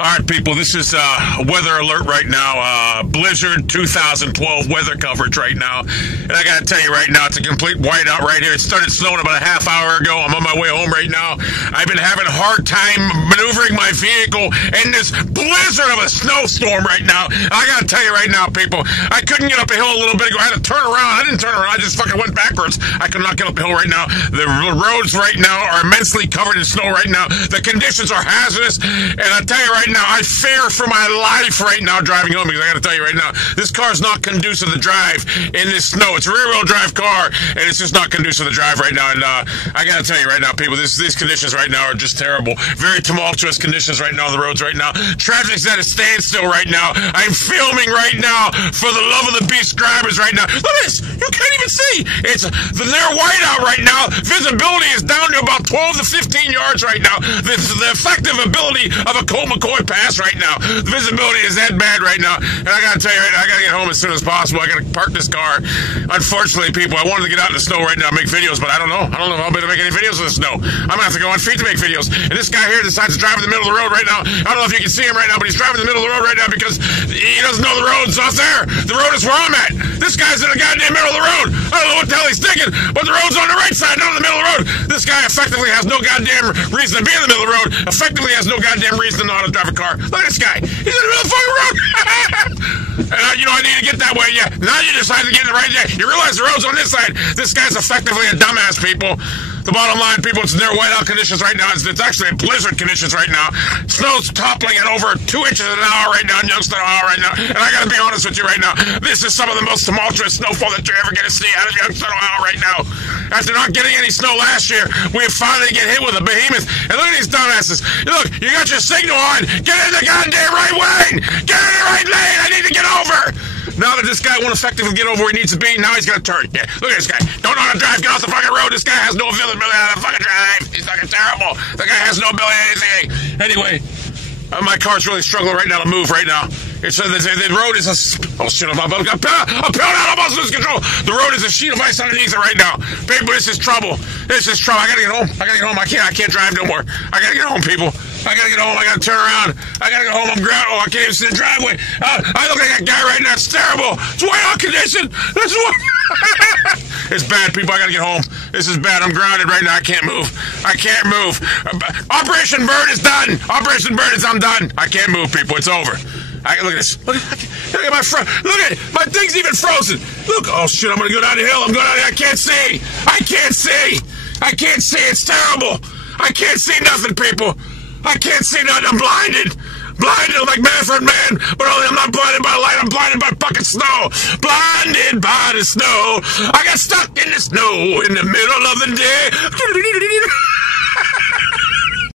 All right, people, this is weather alert right now. Blizzard 2012 weather coverage right now. And I got to tell you right now, it's a complete whiteout right here. It started snowing about a half hour ago. I'm on my way home right now. I've been having a hard time maneuvering my vehicle in this blizzard of a snowstorm right now. I got to tell you right now, people, I couldn't get up a hill a little bit ago. I had to turn around. I didn't turn around. I just fucking went backwards. I could not get up a hill right now. The roads right now are immensely covered in snow right now. The conditions are hazardous. And I tell you right now, I fear for my life right now driving home, because I got to tell you right now, this car is not conducive to drive in this snow. It's a rear-wheel drive car, and it's just not conducive to drive right now. And I got to tell you right now, people, these conditions right now are just terrible. Very tumultuous conditions right now on the roads right now. Traffic's at a standstill right now. I'm filming right now for the love of the beast drivers right now. Look at this. You can't even see. They're whiteout right now. Visibility is down to about 12 to 15 yards right now. The effective ability of a Colt McCoy pass right now. The visibility is that bad right now. And I got to tell you right now, I got to get home as soon as possible. I got to park this car. Unfortunately, people, I wanted to get out in the snow right now and make videos, but I don't know. I don't know if I'll be able to make any videos in the snow. I'm going to have to go on feet to make videos. And this guy here decides to drive in the middle of the road right now. I don't know if you can see him right now, but he's driving in the middle of the road right now because he doesn't know the road's off there. The road is where I'm at. This guy's in the goddamn middle of the road. I don't know what the hell he's thinking, but the road's on the right side, not in the middle of the road. This guy effectively has no goddamn reason to be in the middle of the road. Effectively has no goddamn reason to know how to drive a car. Look at this guy. He's in the middle of the fucking road. And I need to get that way. Yeah. Now you decide to get in the right. Yeah. You realize the road's on this side. This guy's effectively a dumbass, people. The bottom line, people, it's near whiteout conditions right now. It's actually in blizzard conditions right now. Snow's toppling at over 2 inches an hour right now in Youngstown, Ohio right now. And I got to be honest with you right now. This is some of the most tumultuous snowfall that you're ever going to see out of Youngstown, Ohio right now. After not getting any snow last year, we finally get hit with a behemoth. And look at these dumbasses. Look, you got your signal on. Get in the goddamn right lane. Get in the right lane. I need to get over. Now that this guy won't effectively get over where he needs to be, now he's going to turn. Yeah, look at this guy. Don't know how to drive. Get off the fucking road. This guy has no ability how to fucking drive. He's fucking terrible. The guy has no ability to anything. Anyway, my car's really struggling right now to move right now. It's the road is a... Oh, shit, I'm peeling out. I'm almost losing control. The road is a sheet of ice underneath it right now. People, this is trouble. This is trouble. I got to get home. I can't drive no more. I got to get home, people. I got to get home. I got to turn around. I got to get home. I'm grounded. Oh, I can't even see the driveway. I look like that guy right now. It's terrible. It's whiteout condition. That's what... It's bad, people. I got to get home. This is bad. I'm grounded right now. I can't move. I can't move. Operation Bird is done. Operation Bird is... I'm done. I can't move, people. It's over. Look at this. Look at my front. Look at it. My thing's even frozen. Look. Oh, shit. I'm going to go down the hill. I'm going down the hill. I can't see. I can't see. I can't see. It's terrible. I can't see nothing, people. I can't see nothing. I'm blinded. Blinded like Manfred Man, but only I'm not blinded by light, I'm blinded by fucking snow. Blinded by the snow. I got stuck in the snow in the middle of the day.